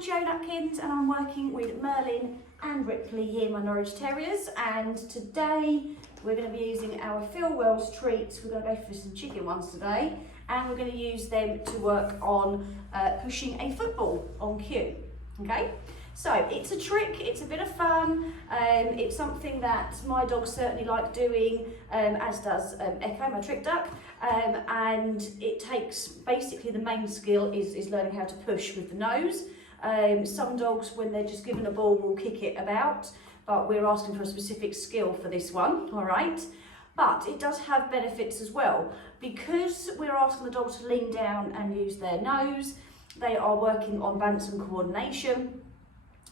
I'm Jo Atkins and I'm working with Merlin and Ripley here, my Norwich Terriers, and today we're going to be using our Feelwells Treats. We're going to go for some chicken ones today, and we're going to use them to work on pushing a football on cue. Okay, so it's a trick, it's a bit of fun, it's something that my dogs certainly like doing, as does Echo, my trick duck, and it takes, basically the main skill is learning how to push with the nose. Some dogs, when they're just given a ball, will kick it about, but we're asking for a specific skill for this one, all right? But it does have benefits as well. Because we're asking the dog to lean down and use their nose, they are working on balance and coordination,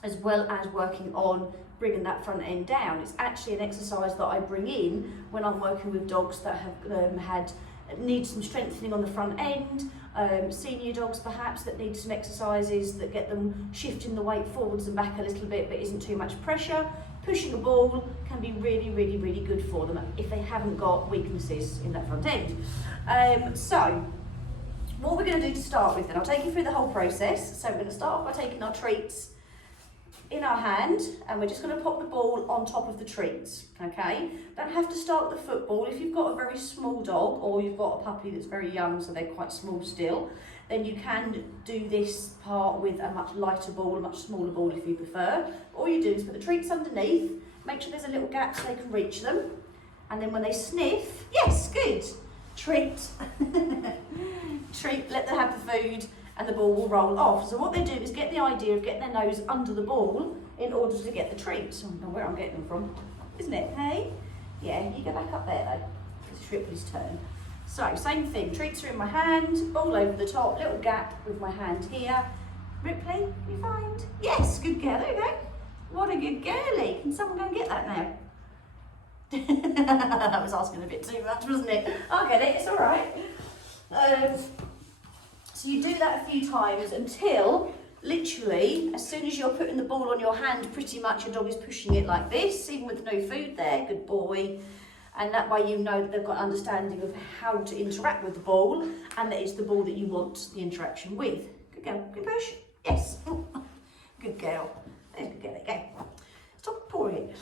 as well as working on bringing that front end down. It's actually an exercise that I bring in when I'm working with dogs that have need some strengthening on the front end, senior dogs perhaps that need some exercises that get them shifting the weight forwards and back a little bit but isn't too much pressure. Pushing a ball can be really, really, really good for them if they haven't got weaknesses in that front end. So what we're going to do to start with then, I'll take you through the whole process. So we're going to start off by taking our treats in our hand, and we're just going to pop the ball on top of the treats, okay? Don't have to start with the football. If you've got a very small dog or you've got a puppy that's very young, so they're quite small still, then you can do this part with a much lighter ball, a much smaller ball if you prefer. All you do is put the treats underneath, make sure there's a little gap so they can reach them, and then when they sniff, yes, good, treat, treat, let them have the food, and the ball will roll off. So what they do is get the idea of getting their nose under the ball in order to get the treats. I don't know where I'm getting them from, isn't it? Hey? Yeah, you go back up there though. It's Ripley's turn. So, same thing, treats are in my hand, ball over the top, little gap with my hand here. Ripley, you find? Yes, good girl, there you go. What a good girlie. Can someone go and get that now? That was asking a bit too much, wasn't it? I'll get it, it's all right. So you do that a few times until, literally, as soon as you're putting the ball on your hand, pretty much your dog is pushing it like this, even with no food there, good boy. And that way you know that they've got an understanding of how to interact with the ball, and that it's the ball that you want the interaction with. Good girl, good push, yes. Good girl, there's good girl, there you go. Stop pouring it.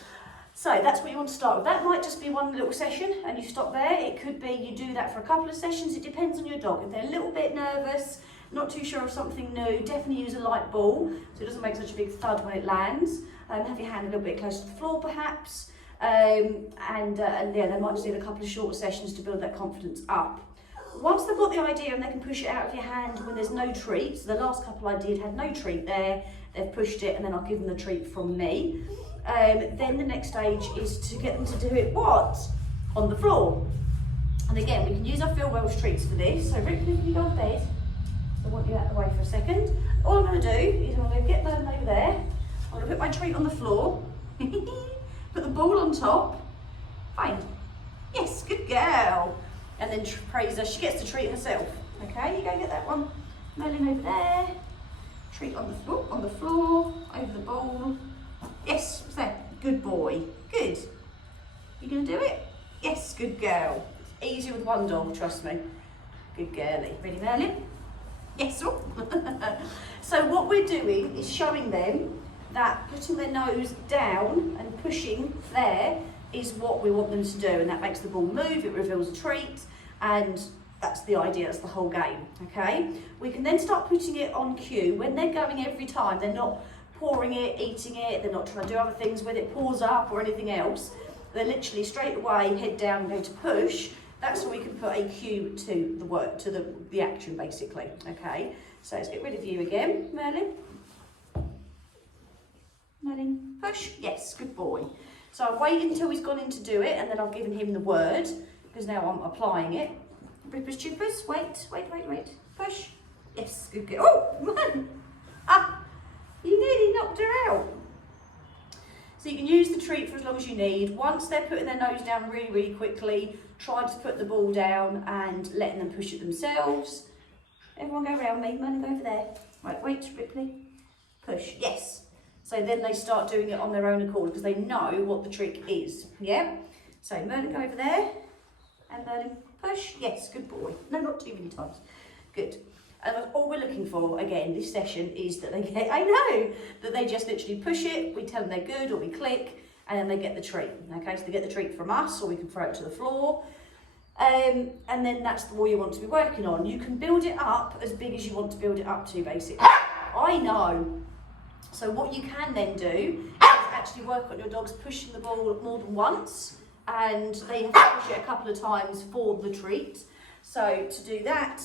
So that's what you want to start with. That might just be one little session and you stop there. It could be you do that for a couple of sessions. It depends on your dog. If they're a little bit nervous, not too sure of something new, definitely use a light ball so it doesn't make such a big thud when it lands. Have your hand a little bit close to the floor perhaps. Yeah, they might just need a couple of short sessions to build that confidence up. Once they've got the idea and they can push it out of your hand when there's no treat, so the last couple I did had no treat there, they've pushed it and then I'll give them the treat from me. Then the next stage is to get them to do it what? On the floor. And again, we can use our Feelwells Treats for this. So Ripley, can you go to bed? I want you out of the way for a second. All I'm going to do is I'm going to get Merlin over there. I'm going to put my treat on the floor. Put the ball on top. Fine. Yes, good girl. And then praise her. She gets to treat herself. Okay, you go get that one. Merlin over there. Treat on the floor, over the ball. Yes, what's that? Good boy. Good. You gonna do it? Yes, good girl. It's easier with one dog, trust me. Good girlie. Ready, Merlin? Yes. Oh. So what we're doing is showing them that putting their nose down and pushing there is what we want them to do, and that makes the ball move, it reveals a treat, and that's the idea, that's the whole game, okay? We can then start putting it on cue. When they're going every time, they're not pouring it, eating it, they're not trying to do other things with it, paws up or anything else. They're literally straight away, head down, and going to push. That's where we can put a cue to the work, to the action basically, okay? So let's get rid of you again, Merlin. Merlin, push, yes, good boy. So I've waited until he's gone in to do it, and then I've given him the word, because now I'm applying it. Rippers, chippers, wait, push, yes, good girl. Oh, man, you nearly knocked her out. So you can use the treat for as long as you need. Once they're putting their nose down really, really quickly, try to put the ball down and letting them push it themselves. Everyone go around me, Merlin, go over there. Right, wait, Ripley, push, yes. So then they start doing it on their own accord because they know what the trick is, yeah? So Merlin, go over there, and Merlin, push, yes, good boy. No, not too many times, good. And all we're looking for, again, this session is that they get, I know, that they just literally push it, we tell them they're good, or we click, and then they get the treat. Okay, so they get the treat from us, or we can throw it to the floor. And then that's all you want to be working on. You can build it up as big as you want to build it up to, basically. I know. So what you can then do is actually work on your dogs pushing the ball more than once, and they have to push it a couple of times for the treat. So to do that,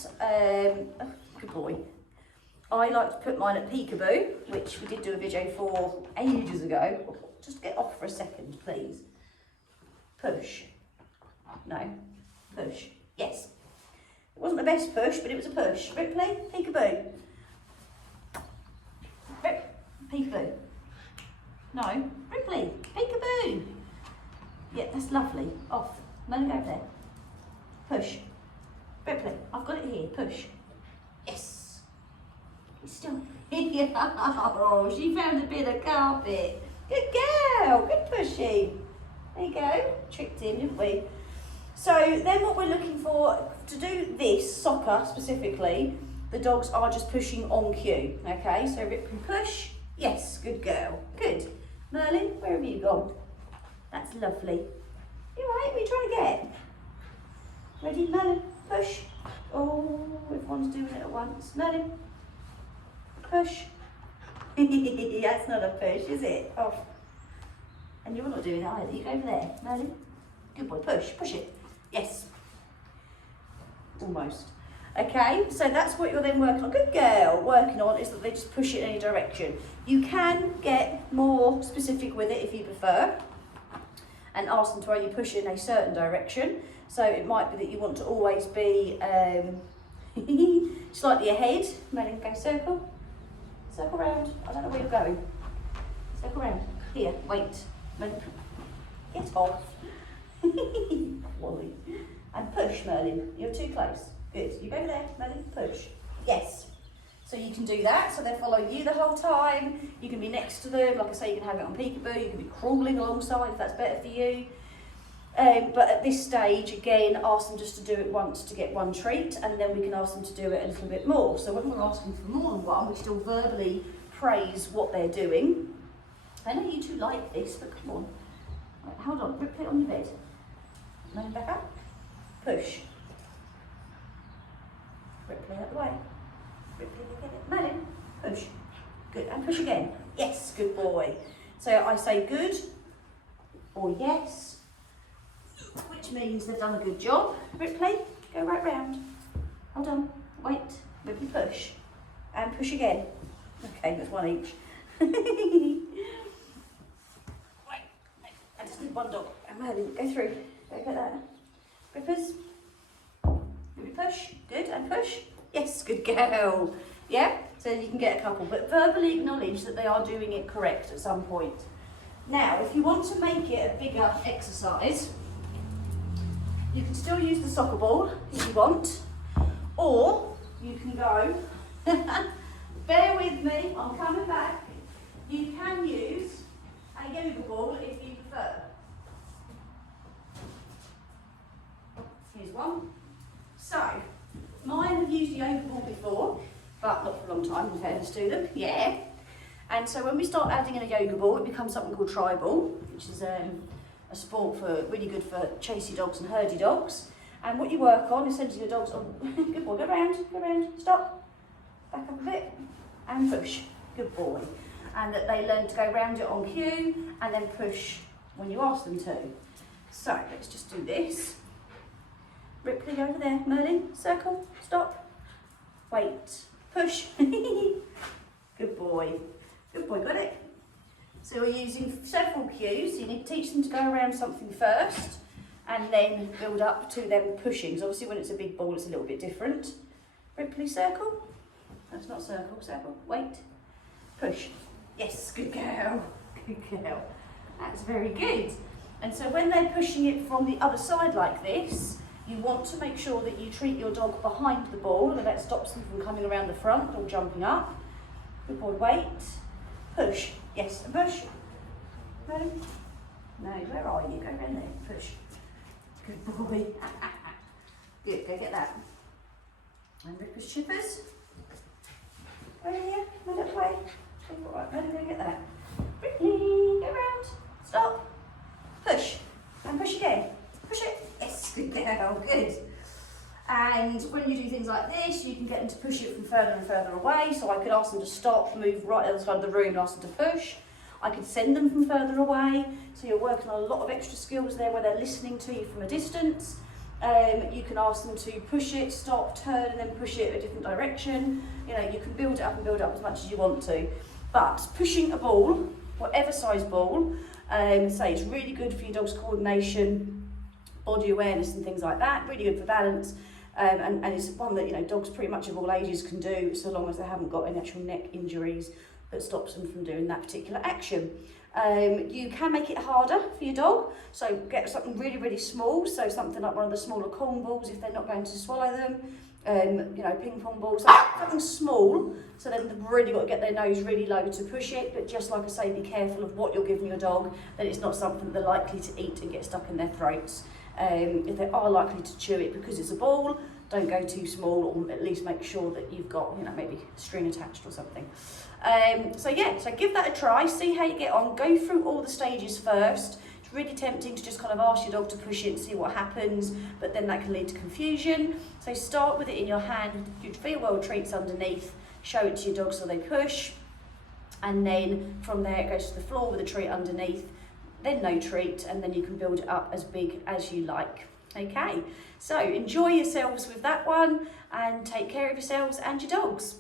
good boy. I like to put mine at peekaboo, which we did do a video for ages ago. Just get off for a second, please. Push. No. Push. Yes. It wasn't the best push, but it was a push. Ripley, peekaboo. Peekaboo. No. Ripley, peekaboo. Yeah, that's lovely. Off. Let me go there. Push. Ripley, I've got it here. Push. Yes. It's still here. Oh, she found a bit of carpet. Good girl. Good pushing. There you go. Tricked him, didn't we? So then what we're looking for, to do this, soccer specifically, the dogs are just pushing on cue. Okay, so Ripley, push. Yes, good girl. Good. Merlin, where have you gone? That's lovely. You all right? What are you trying to get? Ready, Merlin? Push. Oh, everyone's doing it at once. Merlin, push. That's not a push, is it? Off. And you're not doing it either. You go over there, Merlin. Good boy. Push. Push it. Yes. Almost. Okay, so that's what you're then working on. Good girl. Working on is that they just push it in any direction. You can get more specific with it if you prefer, and ask them to only push it in a certain direction. So it might be that you want to always be slightly ahead. Merlin, go circle. Circle round. I don't know where you're going. Circle round. Here, wait. Merlin, get off. Wally. And push, Merlin. You're too close. Good. You go over there, Merlin. Push. Yes. So you can do that. So they're following you the whole time. You can be next to them. Like I say, you can have it on peekaboo. You can be crawling alongside if that's better for you. But at this stage, again, ask them just to do it once to get one treat, and then we can ask them to do it a little bit more. So when we're asking for more than one, we still verbally praise what they're doing. I know you two like this, but come on. Right, hold on, put it on your bed. Merlin, back up. Push. Ripley out the way. Ripley, get it. Merlin, push. Good, and push again. Yes, good boy. So I say good or yes, which means they've done a good job. Ripley, go right round. Hold on, wait. Ripley, push. And push again. Okay, that's one each. Wait, I just need one dog. Merlin, go through. Go get that. Rippers. Ripley, push. Good, and push. Yes, good girl. Yeah, so you can get a couple, but verbally acknowledge that they are doing it correct at some point. Now, if you want to make it a bigger exercise, you can still use the soccer ball if you want, or you can go, bear with me, I'm coming back. You can use a yoga ball if you prefer. Here's one. So, mine have used a yoga ball before, but not for a long time, in fairness to them. Yeah. And so when we start adding in a yoga ball, it becomes something called tri-ball, which is a sport for really good for chasey dogs and herdy dogs. And what you work on is sending your dogs on. Good boy, go round, stop, back up a bit, and push. Good boy. And that they learn to go round it on cue and then push when you ask them to. So let's just do this. Ripley, over there. Merlin, circle, stop, wait, push. Good boy. Good boy, got it? So we're using several cues. You need to teach them to go around something first and then build up to them pushing. So obviously when it's a big ball, it's a little bit different. Ripley, circle. That's not circle, circle. Wait. Push. Yes, good girl. Good girl. That's very good. And so when they're pushing it from the other side like this, you want to make sure that you treat your dog behind the ball, and that stops them from coming around the front or jumping up. Good boy, wait. Push. Yes, and push. No. No, where are you? Go around there. Push. Good boy. Good, go get that. And Ripper's chippers. like this, you can get them to push it from further and further away. So I could ask them to stop, move right to the other side of the room and ask them to push. I could send them from further away. So you're working on a lot of extra skills there where they're listening to you from a distance. You can ask them to push it, stop, turn, and then push it in a different direction. You know, you can build it up and build it up as much as you want to. But pushing a ball, whatever size ball, say it's really good for your dog's coordination, body awareness and things like that, really good for balance. And it's one that, you know, dogs pretty much of all ages can do, so long as they haven't got any actual neck injuries that stops them from doing that particular action. You can make it harder for your dog, so get something really, really small, so something like one of the smaller Kong balls if they're not going to swallow them, you know, ping pong balls, something small, so then they've really got to get their nose really low to push it, but just like I say, be careful of what you're giving your dog, that it's not something they're likely to eat and get stuck in their throats. If they are likely to chew it because it's a ball, don't go too small, or at least make sure that you've got, you know, maybe string attached or something. So yeah, so give that a try, see how you get on, go through all the stages first. It's really tempting to just kind of ask your dog to push it and see what happens, but then that can lead to confusion. So start with it in your hand with your Feelwells Treats underneath, show it to your dog so they push, and then from there it goes to the floor with a treat underneath, then no treat, and then you can build it up as big as you like. Okay, so enjoy yourselves with that one and take care of yourselves and your dogs.